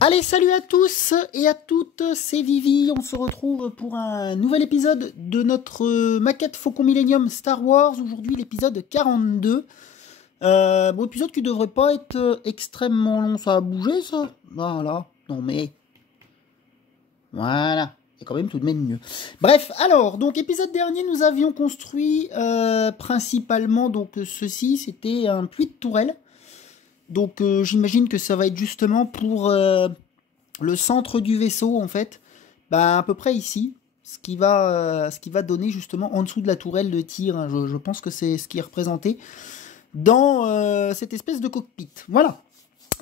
Allez, salut à tous et à toutes, c'est Vivi. On se retrouve pour un nouvel épisode de notre maquette Faucon Millenium Star Wars. Aujourd'hui, l'épisode 42. Bon, épisode qui devrait pas être extrêmement long. Ça a bougé, ça? Voilà. Non, mais... Voilà. C'est quand même tout de même mieux. Bref, alors, donc, épisode dernier, nous avions construit principalement, donc, ceci. C'était un puits de tourelle. Donc, j'imagine que ça va être justement pour... le centre du vaisseau, en fait, bah, à peu près ici, ce qui va donner justement en dessous de la tourelle de tir. Hein. Je pense que c'est ce qui est représenté dans cette espèce de cockpit. Voilà.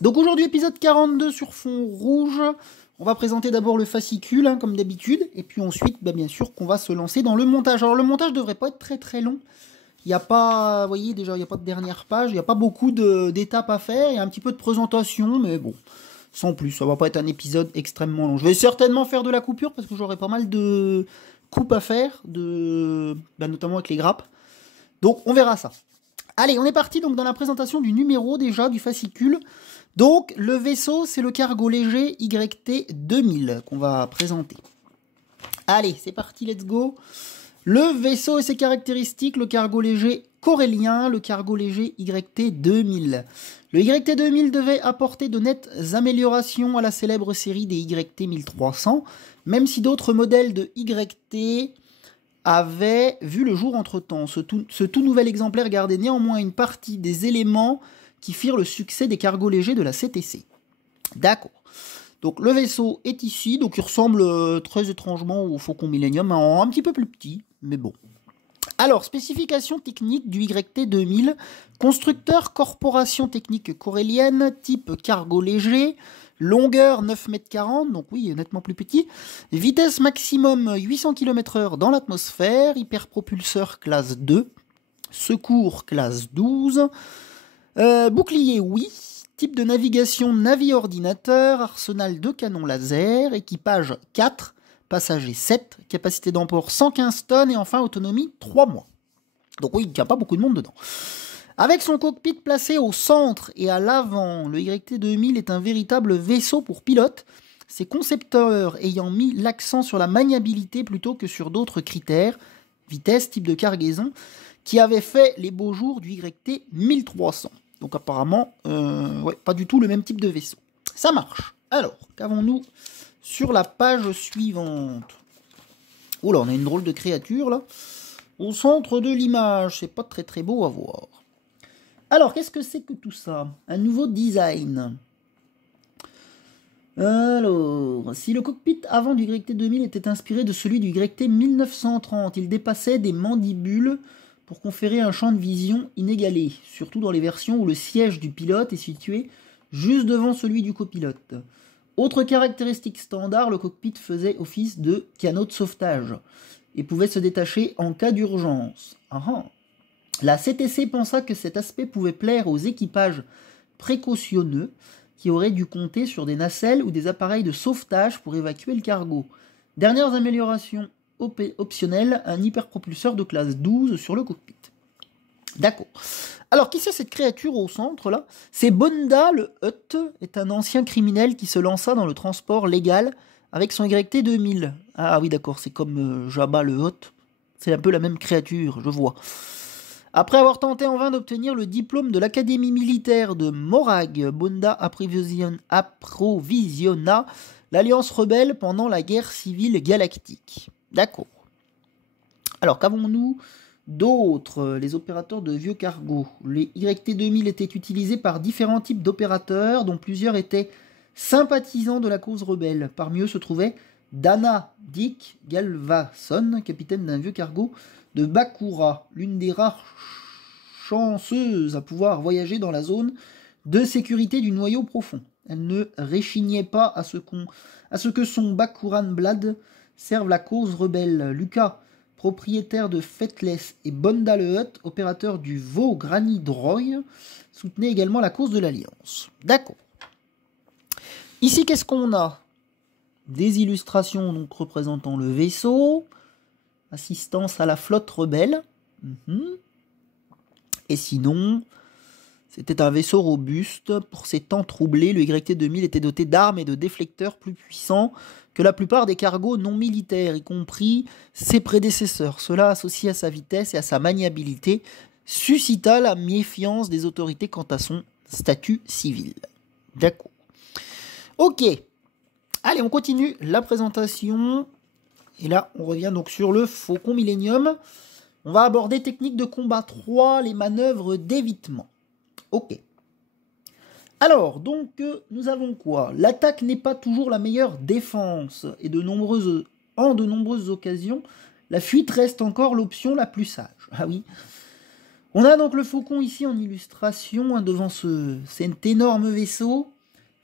Donc aujourd'hui, épisode 42 sur fond rouge. On va présenter d'abord le fascicule, hein, comme d'habitude, et puis ensuite, bah, bien sûr, qu'on va se lancer dans le montage. Alors le montage devrait pas être très très long. Il n'y a pas, vous voyez, déjà, il n'y a pas de dernière page, il n'y a pas beaucoup d'étapes à faire, il y a un petit peu de présentation, mais bon, sans plus, ça va pas être un épisode extrêmement long. Je vais certainement faire de la coupure, parce que j'aurai pas mal de coupes à faire, notamment avec les grappes. Donc, on verra ça. Allez, on est parti donc dans la présentation du numéro, déjà, du fascicule. Donc, le vaisseau, c'est le cargo léger YT 2000 qu'on va présenter. Allez, c'est parti, let's go. Le vaisseau et ses caractéristiques, le cargo léger corélien, le cargo léger YT 2000. Le YT 2000 devait apporter de nettes améliorations à la célèbre série des YT 1300, même si d'autres modèles de YT avaient vu le jour entre-temps. Ce tout nouvel exemplaire gardait néanmoins une partie des éléments qui firent le succès des cargos légers de la CTC. D'accord. Donc le vaisseau est ici, donc il ressemble très étrangement au Faucon Millenium, un petit peu plus petit, mais bon. Alors, spécification technique du YT 2000, constructeur corporation technique corélienne, type cargo léger, longueur 9,40 m, donc oui, nettement plus petit, vitesse maximum 800 km/h dans l'atmosphère, hyperpropulseur classe 2, secours classe 12, bouclier oui, type de navigation navi-ordinateur, arsenal de canons laser, équipage 4, passagers 7, capacité d'emport 115 tonnes et enfin autonomie 3 mois. Donc oui, il n'y a pas beaucoup de monde dedans. Avec son cockpit placé au centre et à l'avant, le YT 2000 est un véritable vaisseau pour pilote, ses concepteurs ayant mis l'accent sur la maniabilité plutôt que sur d'autres critères, vitesse, type de cargaison, qui avaient fait les beaux jours du YT 1300. Donc apparemment, pas du tout le même type de vaisseau. Ça marche. Alors, qu'avons-nous sur la page suivante? Oh là, on a une drôle de créature là. Au centre de l'image, c'est pas très très beau à voir. Alors, qu'est-ce que c'est que tout ça? Un nouveau design. Alors, si le cockpit avant du YT 2000 était inspiré de celui du YT 1930, il dépassait des mandibules pour conférer un champ de vision inégalé, surtout dans les versions où le siège du pilote est situé juste devant celui du copilote. Autre caractéristique standard, le cockpit faisait office de canot de sauvetage et pouvait se détacher en cas d'urgence. La CTC pensa que cet aspect pouvait plaire aux équipages précautionneux qui auraient dû compter sur des nacelles ou des appareils de sauvetage pour évacuer le cargo. Dernières améliorations optionnelles, un hyperpropulseur de classe 12 sur le cockpit. D'accord. Alors, qui c'est cette créature au centre, là? C'est Bonda le Hutt, est un ancien criminel qui se lança dans le transport légal avec son YT 2000. Ah oui, d'accord, c'est comme Jabba le Hutt. C'est un peu la même créature, je vois. Après avoir tenté en vain d'obtenir le diplôme de l'Académie militaire de Morag, Bonda approvisionna l'Alliance rebelle pendant la guerre civile galactique. D'accord. Alors, qu'avons-nous d'autres? Les opérateurs de vieux cargos. Les YT 2000 étaient utilisés par différents types d'opérateurs, dont plusieurs étaient sympathisants de la cause rebelle. Parmi eux se trouvait Dana Dick Galvason, capitaine d'un vieux cargo de Bakura, l'une des rares chanceuses à pouvoir voyager dans la zone de sécurité du noyau profond. Elle ne réchignait pas à ce que son Bakuran Blad serve la cause rebelle. Lucas, propriétaire de Fetless, et Bonda le Hutt, opérateur du Veau Granny Droy, soutenait également la cause de l'Alliance. D'accord. Ici, qu'est-ce qu'on a? Des illustrations donc représentant le vaisseau, assistance à la flotte rebelle. Et sinon, C'était un vaisseau robuste. Pour ses temps troublés, le YT-2000 était doté d'armes et de déflecteurs plus puissants que la plupart des cargos non militaires, y compris ses prédécesseurs. Cela, associé à sa vitesse et à sa maniabilité, suscita la méfiance des autorités quant à son statut civil. D'accord. Ok. Allez, on continue la présentation. Et là, on revient donc sur le Faucon Millenium. On va aborder technique de combat 3, les manœuvres d'évitement. Ok. Alors, donc, nous avons quoi? L'attaque n'est pas toujours la meilleure défense. Et en de nombreuses occasions, la fuite reste encore l'option la plus sage. Ah oui. On a donc le Faucon ici en illustration, devant cet énorme vaisseau,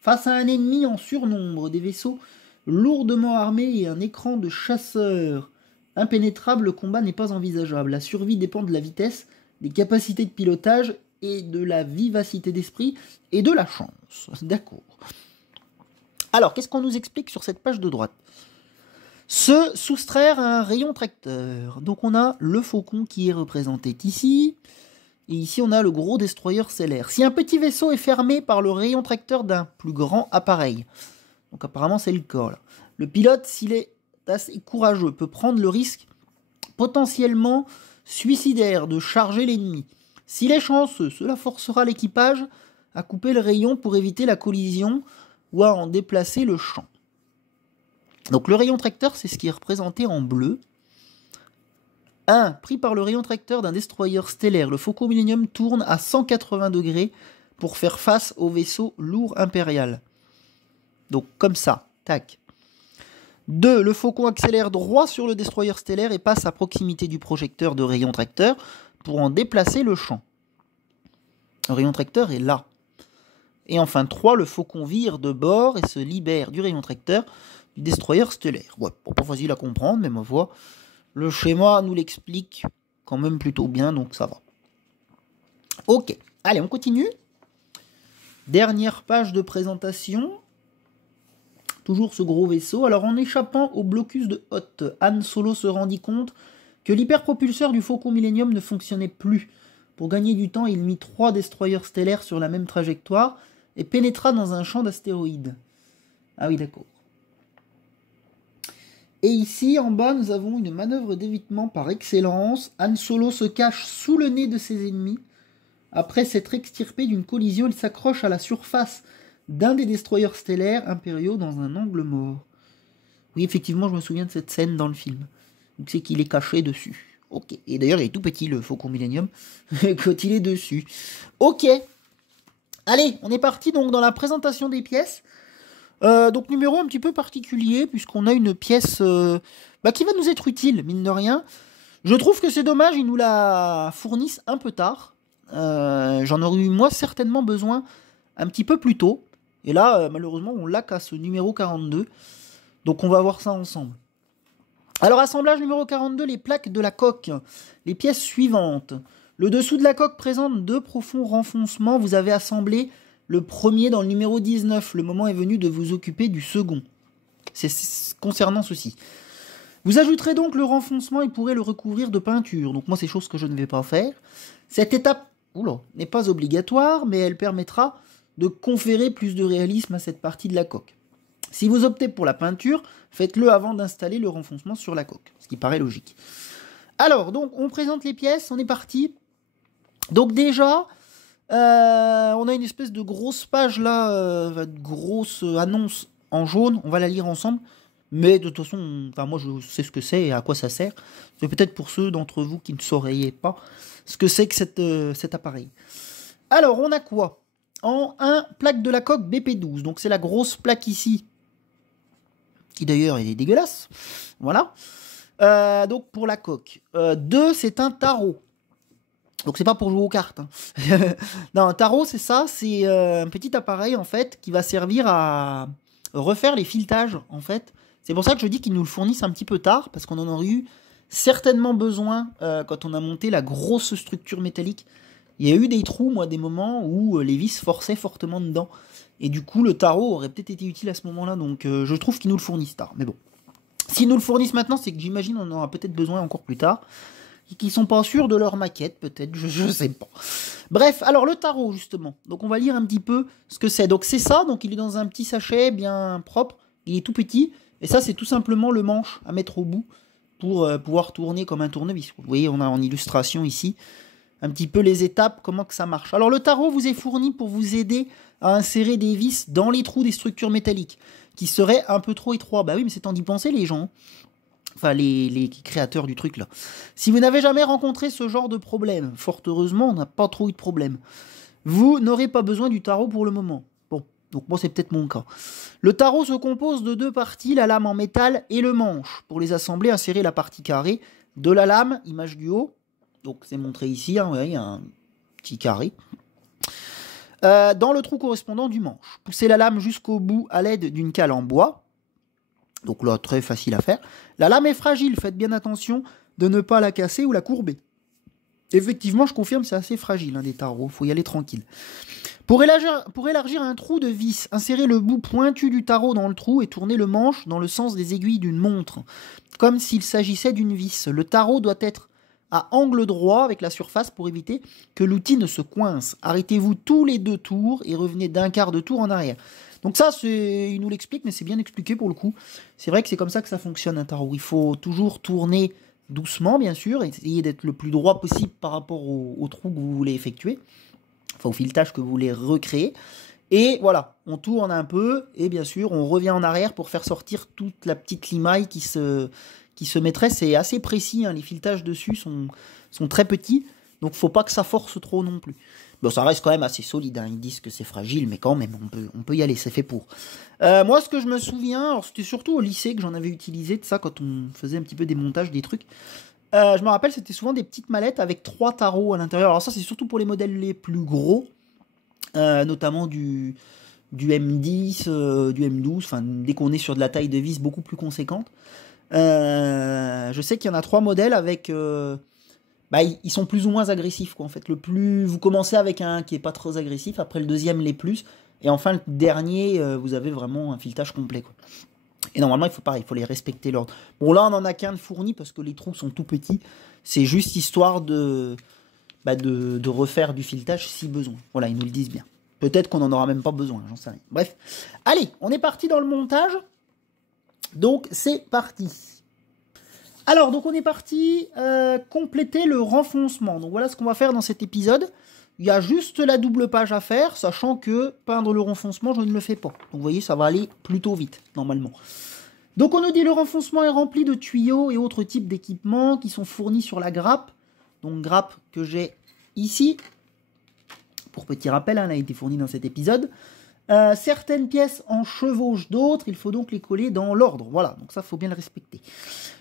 face à un ennemi en surnombre, des vaisseaux lourdement armés et un écran de chasseurs impénétrable, le combat n'est pas envisageable. La survie dépend de la vitesse, des capacités de pilotage et de la vivacité d'esprit et de la chance. D'accord. Alors, qu'est-ce qu'on nous explique sur cette page de droite? Se soustraire à un rayon tracteur. Donc on a le Faucon qui est représenté ici. Et ici on a le gros destroyer stellaire. Si un petit vaisseau est fermé par le rayon tracteur d'un plus grand appareil, donc apparemment c'est le cas là, le pilote, s'il est assez courageux, peut prendre le risque potentiellement suicidaire de charger l'ennemi. S'il est chanceux, cela forcera l'équipage à couper le rayon pour éviter la collision ou à en déplacer le champ. Donc le rayon tracteur, c'est ce qui est représenté en bleu. 1. Pris par le rayon tracteur d'un destroyer stellaire, le Faucon Millenium tourne à 180 degrés pour faire face au vaisseau lourd impérial. Donc comme ça, tac. 2. Le Faucon accélère droit sur le destroyer stellaire et passe à proximité du projecteur de rayon tracteur pour en déplacer le champ. Le rayon tracteur est là. Et enfin 3. Le Faucon vire de bord et se libère du rayon tracteur du destroyer stellaire. Ouais, pas facile à comprendre, mais ma foi, le schéma nous l'explique quand même plutôt bien, donc ça va. Ok, allez, on continue. Dernière page de présentation. Toujours ce gros vaisseau. Alors, en échappant au blocus de Hoth, Han Solo se rendit compte que l'hyperpropulseur du Faucon Millenium ne fonctionnait plus. Pour gagner du temps, il mit 3 destroyers stellaires sur la même trajectoire et pénétra dans un champ d'astéroïdes. Ah oui, d'accord. Et ici, en bas, nous avons une manœuvre d'évitement par excellence. Han Solo se cache sous le nez de ses ennemis. Après s'être extirpé d'une collision, il s'accroche à la surface d'un des destroyers stellaires impériaux dans un angle mort. Oui, effectivement, je me souviens de cette scène dans le film. Donc c'est qu'il est caché dessus. Ok. Et d'ailleurs, il est tout petit, le Faucon Millenium, quand il est dessus. Ok. Allez, on est parti donc dans la présentation des pièces. Donc numéro un petit peu particulier, puisqu'on a une pièce qui va nous être utile, mine de rien. Je trouve que c'est dommage, ils nous la fournissent un peu tard. J'en aurais eu moi certainement besoin un petit peu plus tôt. Et là, malheureusement, on l'a qu'à ce numéro 42. Donc on va voir ça ensemble. Alors assemblage numéro 42, les plaques de la coque. Les pièces suivantes. Le dessous de la coque présente 2 profonds renfoncements. Vous avez assemblé le premier dans le numéro 19. Le moment est venu de vous occuper du second. C'est concernant ceci. Vous ajouterez donc le renfoncement et pourrez le recouvrir de peinture. Donc moi, c'est chose que je ne vais pas faire. Cette étape n'est pas obligatoire, mais elle permettra de conférer plus de réalisme à cette partie de la coque. Si vous optez pour la peinture, faites-le avant d'installer le renfoncement sur la coque, ce qui paraît logique. Alors, donc, on présente les pièces, on est parti. Donc déjà, on a une espèce de grosse page là, grosse annonce en jaune, on va la lire ensemble. Mais de toute façon, moi je sais ce que c'est et à quoi ça sert. C'est peut-être pour ceux d'entre vous qui ne sauriez pas ce que c'est que cet appareil. Alors, on a quoi? En 1, plaque de la coque BP12. Donc c'est la grosse plaque ici, qui d'ailleurs est dégueulasse. Voilà. Donc pour la coque. 2, c'est un tarot. Donc c'est pas pour jouer aux cartes. Hein. Non, un tarot, c'est ça. C'est un petit appareil, en fait, qui va servir à refaire les filetages, en fait. C'est pour ça que je dis qu'ils nous le fournissent un petit peu tard, parce qu'on en aurait eu certainement besoin quand on a monté la grosse structure métallique. Il y a eu des trous, moi, des moments où les vis forçaient fortement dedans. Et du coup, le tarot aurait peut-être été utile à ce moment-là, donc je trouve qu'ils nous le fournissent tard. Mais bon, s'ils nous le fournissent maintenant, c'est que j'imagine on en aura peut-être besoin encore plus tard. qui sont pas sûrs de leur maquette, peut-être, je sais pas. Bref, alors le tarot, justement. Donc on va lire un petit peu ce que c'est. Donc c'est ça, donc il est dans un petit sachet bien propre, il est tout petit, et ça c'est tout simplement le manche à mettre au bout pour pouvoir tourner comme un tournevis. Vous voyez, on a en illustration ici un petit peu les étapes, comment que ça marche. Alors le tarot vous est fourni pour vous aider à insérer des vis dans les trous des structures métalliques, qui seraient un peu trop étroits. Bah oui, mais c'est temps d'y penser les gens. Enfin, les créateurs du truc là. Si vous n'avez jamais rencontré ce genre de problème, fort heureusement, on n'a pas trop eu de problème. Vous n'aurez pas besoin du tarot pour le moment. Bon, donc moi c'est peut-être mon cas. Le tarot se compose de 2 parties, la lame en métal et le manche. Pour les assembler, insérez la partie carrée de la lame, image du haut. Donc c'est montré ici, hein, ouais, il y a un petit carré. Dans le trou correspondant du manche. Poussez la lame jusqu'au bout à l'aide d'une cale en bois. Donc là, très facile à faire. La lame est fragile, faites bien attention de ne pas la casser ou la courber. Effectivement, je confirme, c'est assez fragile, hein, des tarots, il faut y aller tranquille. Pour élargir un trou de vis, insérez le bout pointu du tarot dans le trou et tournez le manche dans le sens des aiguilles d'une montre, comme s'il s'agissait d'une vis. Le tarot doit être à angle droit avec la surface pour éviter que l'outil ne se coince. Arrêtez-vous tous les 2 tours et revenez d'un quart de tour en arrière. Donc ça, il nous l'explique, mais c'est bien expliqué pour le coup. C'est vrai que c'est comme ça que ça fonctionne un tarot. Il faut toujours tourner doucement, bien sûr, et essayer d'être le plus droit possible par rapport au trou que vous voulez effectuer, enfin au filetage que vous voulez recréer. Et voilà, on tourne un peu, et bien sûr, on revient en arrière pour faire sortir toute la petite limaille qui se mettrait. C'est assez précis, hein, les filetages dessus sont très petits, donc faut pas que ça force trop non plus. Bon, ça reste quand même assez solide, hein. Ils disent que c'est fragile, mais quand même, on peut y aller, c'est fait pour. Moi, ce que je me souviens, c'était surtout au lycée que j'en avais utilisé de ça, quand on faisait un petit peu des montages, des trucs. Je me rappelle, c'était souvent des petites mallettes avec 3 tarots à l'intérieur. Alors ça, c'est surtout pour les modèles les plus gros, notamment du M10, du M12, enfin, dès qu'on est sur de la taille de vis beaucoup plus conséquente. Je sais qu'il y en a 3 modèles avec... ils sont plus ou moins agressifs, quoi, en fait. Vous commencez avec un qui est pas trop agressif, après le deuxième les plus, et enfin le dernier, vous avez vraiment un filetage complet, quoi. Et normalement, il faut les respecter l'ordre. Bon, là, on en a qu'un de fourni parce que les trous sont tout petits. C'est juste histoire de refaire du filetage si besoin. Voilà, ils nous le disent bien. Peut-être qu'on n'en aura même pas besoin, j'en sais rien. Bref, allez, on est parti dans le montage. Donc, c'est parti. Alors, donc on est parti compléter le renfoncement. Donc voilà ce qu'on va faire dans cet épisode. Il y a juste la double page à faire, sachant que peindre le renfoncement, je ne le fais pas. Donc vous voyez, ça va aller plutôt vite, normalement. Donc on nous dit le renfoncement est rempli de tuyaux et autres types d'équipements qui sont fournis sur la grappe. Donc grappe que j'ai ici. Pour petit rappel, hein, elle a été fournie dans cet épisode. Certaines pièces en chevauchent d'autres, il faut donc les coller dans l'ordre. Voilà, donc ça, faut bien le respecter.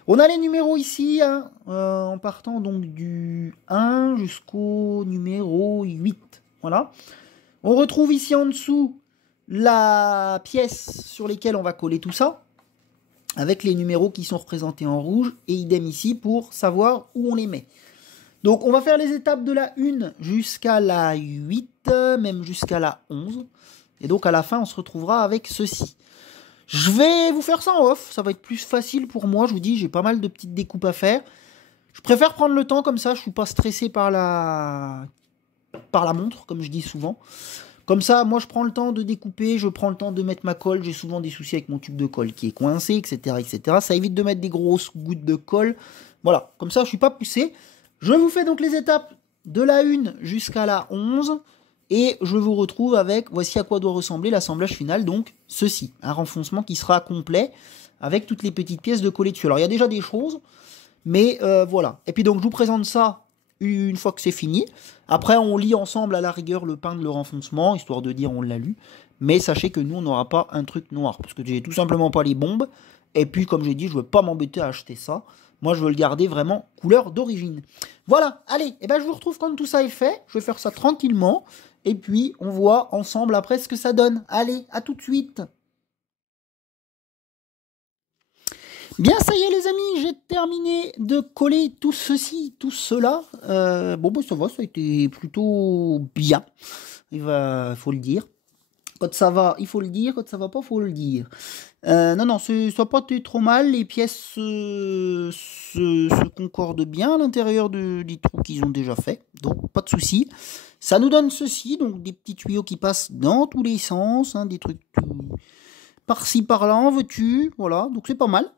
On a les numéros ici, hein, en partant donc du 1 jusqu'au numéro 8. Voilà. On retrouve ici en dessous la pièce sur lesquelles on va coller tout ça, avec les numéros qui sont représentés en rouge, et idem ici pour savoir où on les met. Donc on va faire les étapes de la 1 jusqu'à la 8, même jusqu'à la 11. Et donc à la fin, on se retrouvera avec ceci. Je vais vous faire ça en off, ça va être plus facile pour moi. Je vous dis, j'ai pas mal de petites découpes à faire. Je préfère prendre le temps comme ça, je suis pas stressé par la montre, comme je dis souvent. Comme ça, moi je prends le temps de découper, je prends le temps de mettre ma colle. J'ai souvent des soucis avec mon tube de colle qui est coincé, etc., etc. Ça évite de mettre des grosses gouttes de colle. Voilà, comme ça je suis pas poussé. Je vous fais donc les étapes de la 1 jusqu'à la 11. Et je vous retrouve avec, voici à quoi doit ressembler l'assemblage final, donc ceci, un renfoncement qui sera complet, avec toutes les petites pièces de coller dessus. Alors il y a déjà des choses, mais voilà. Et puis donc je vous présente ça une fois que c'est fini. Après on lit ensemble à la rigueur le peindre, le renfoncement, histoire de dire on l'a lu. Mais sachez que nous on n'aura pas un truc noir, parce que j'ai tout simplement pas les bombes. Et puis comme j'ai dit, je veux pas m'embêter à acheter ça. Moi, je veux le garder vraiment couleur d'origine. Voilà, allez, et ben, je vous retrouve quand tout ça est fait. Je vais faire ça tranquillement. Et puis, on voit ensemble après ce que ça donne. Allez, à tout de suite. Bien, ça y est, les amis, j'ai terminé de coller tout ceci, tout cela. Bon, bah, ça va, ça a été plutôt bien. Il faut le dire. Quand ça va, il faut le dire. Quand ça va pas, il faut le dire. Non, ça n'a pas été trop mal. Les pièces se concordent bien à l'intérieur des trous qu'ils ont déjà fait. Donc, pas de souci. Ça nous donne ceci. Donc, des petits tuyaux qui passent dans tous les sens. Hein, des trucs par-ci, par-là, en veux-tu. Voilà, donc c'est pas mal.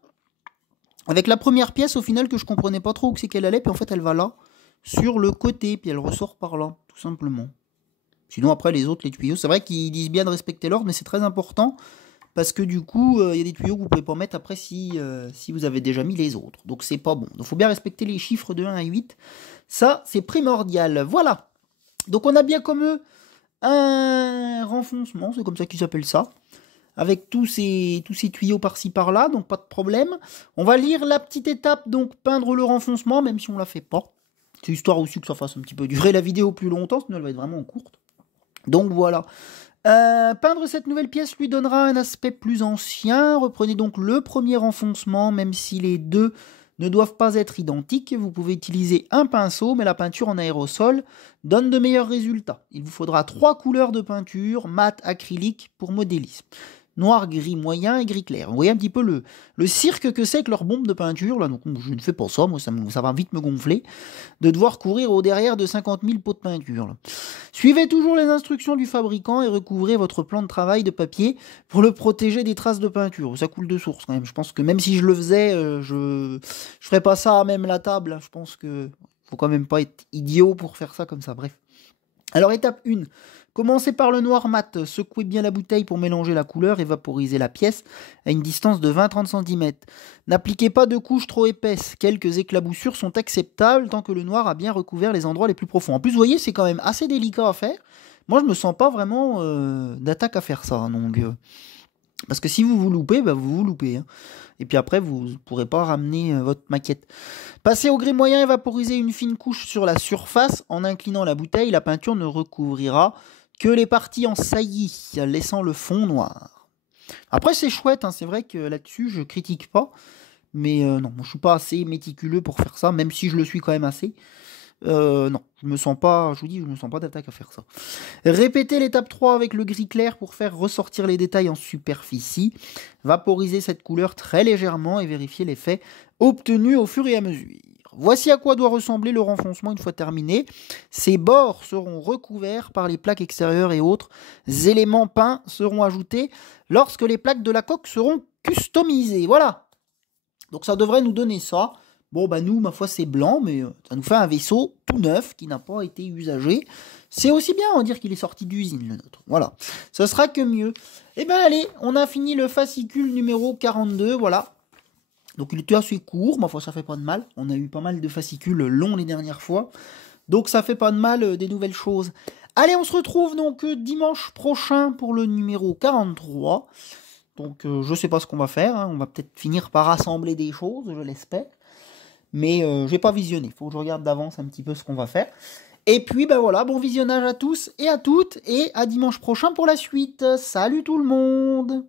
Avec la première pièce, au final, que je comprenais pas trop où c'est qu'elle allait. Puis en fait, elle va là, sur le côté. Puis elle ressort par là, tout simplement. Sinon, après, les autres, les tuyaux, c'est vrai qu'ils disent bien de respecter l'ordre, mais c'est très important. Parce que du coup, il y a des tuyaux que vous pouvez pas mettre après si vous avez déjà mis les autres. Donc c'est pas bon. Donc il faut bien respecter les chiffres de 1 à 8. Ça, c'est primordial. Voilà. Donc on a bien comme eux un renfoncement, c'est comme ça qu'ils appellent ça. Avec tous ces tuyaux par-ci par-là, donc pas de problème. On va lire la petite étape, donc peindre le renfoncement, même si on la fait pas. C'est histoire aussi que ça fasse un petit peu durer la vidéo plus longtemps, sinon elle va être vraiment courte. Donc voilà. Peindre cette nouvelle pièce lui donnera un aspect plus ancien. Reprenez donc le premier renfoncement, même si les deux ne doivent pas être identiques. Vous pouvez utiliser un pinceau, mais la peinture en aérosol donne de meilleurs résultats. Il vous faudra 3 couleurs de peinture, mat, acrylique, pour modélisme. Noir, gris moyen et gris clair. Vous voyez un petit peu le cirque que c'est que leur bombe de peinture, là. Donc je ne fais pas ça, moi ça va vite me gonfler, de devoir courir au derrière de 50 000 pots de peinture, là. Suivez toujours les instructions du fabricant et recouvrez votre plan de travail de papier pour le protéger des traces de peinture. Ça coule de source quand même. Je pense que même si je le faisais, je ferais pas ça à même la table. Je pense que faut quand même pas être idiot pour faire ça comme ça. Bref. Alors étape 1. Commencez par le noir mat, secouez bien la bouteille pour mélanger la couleur et vaporiser la pièce à une distance de 20-30 cm. N'appliquez pas de couches trop épaisses, quelques éclaboussures sont acceptables tant que le noir a bien recouvert les endroits les plus profonds. En plus, vous voyez, c'est quand même assez délicat à faire. Moi, je me sens pas vraiment d'attaque à faire ça, donc... Parce que si vous vous loupez, bah vous vous loupez. Hein. Et puis après, vous ne pourrez pas ramener votre maquette. Passez au gris moyen et vaporisez une fine couche sur la surface. En inclinant la bouteille, la peinture ne recouvrira que les parties en saillie, laissant le fond noir. Après, c'est chouette, hein, c'est vrai que là-dessus, je critique pas. Mais non, moi, je suis pas assez méticuleux pour faire ça, même si je le suis quand même assez. Non, je me sens pas, je vous dis, je me sens pas d'attaque à faire ça. Répétez l'étape 3 avec le gris clair pour faire ressortir les détails en superficie. Vaporisez cette couleur très légèrement et vérifiez l'effet obtenu au fur et à mesure. Voici à quoi doit ressembler le renfoncement une fois terminé. Ses bords seront recouverts par les plaques extérieures et autres éléments peints seront ajoutés lorsque les plaques de la coque seront customisées. Voilà. Donc ça devrait nous donner ça. Bon, bah nous, ma foi, c'est blanc, mais ça nous fait un vaisseau tout neuf qui n'a pas été usagé. C'est aussi bien, on va dire qu'il est sorti d'usine, le nôtre. Voilà, ce sera que mieux. Et ben allez, on a fini le fascicule numéro 42, voilà. Donc il était assez court, ma foi, ça fait pas de mal. On a eu pas mal de fascicules longs les dernières fois. Donc ça fait pas de mal, des nouvelles choses. Allez, on se retrouve donc dimanche prochain pour le numéro 43. Donc je sais pas ce qu'on va faire, hein. On va peut-être finir par assembler des choses, je l'espère. Mais je n'ai pas visionné, il faut que je regarde d'avance un petit peu ce qu'on va faire. Et puis ben voilà, bon visionnage à tous et à toutes, et à dimanche prochain pour la suite. Salut tout le monde!